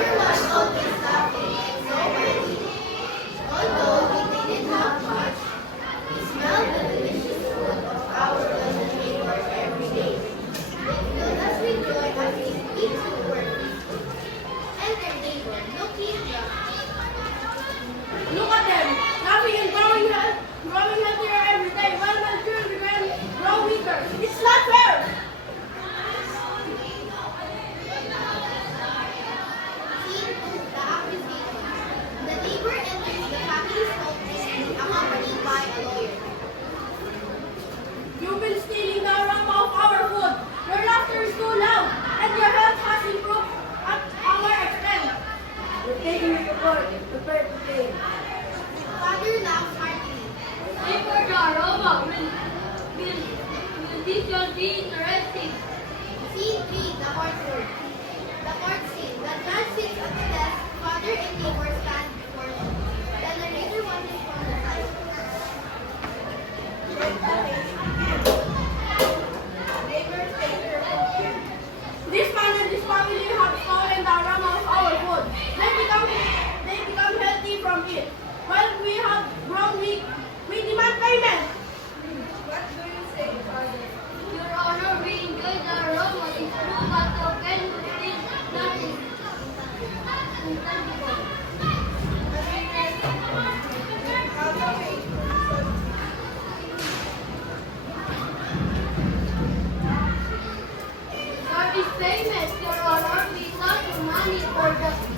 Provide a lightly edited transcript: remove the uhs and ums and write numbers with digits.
Everyone always laughing and so early. Although we didn't have much, we smelled the delicious food of our dozen neighbors every day. It filled us with joy as we too were feasting. Enter neighbor, looking young. Look at them, laughing and growing healthier every day, while my children grow weaker. It's not fair! Scene 2, the accusation. The neighbor enters the family's home accompanied by a lawyer. You've been stealing the aroma of our food. Your laughter is too loud, and your health has improved at our expense. We're taking you to court. Prepare to pay. Father laughs heartily. Paper the aroma will this will be interesting. Scene 3, the courtroom. The court scene. The judge sits at the desk. Father and neighbor stand before him. The narrator watches from the side. Neighbors, take your oath. This man and this family have stolen the aroma of our food. They become healthy from it. While we have grown weak, we demand payment. What do you say, Father? Your Honor, we enjoy the aroma. It's true, but the offense is not intangible. How do we What is payment, Your Honor? We sought money for the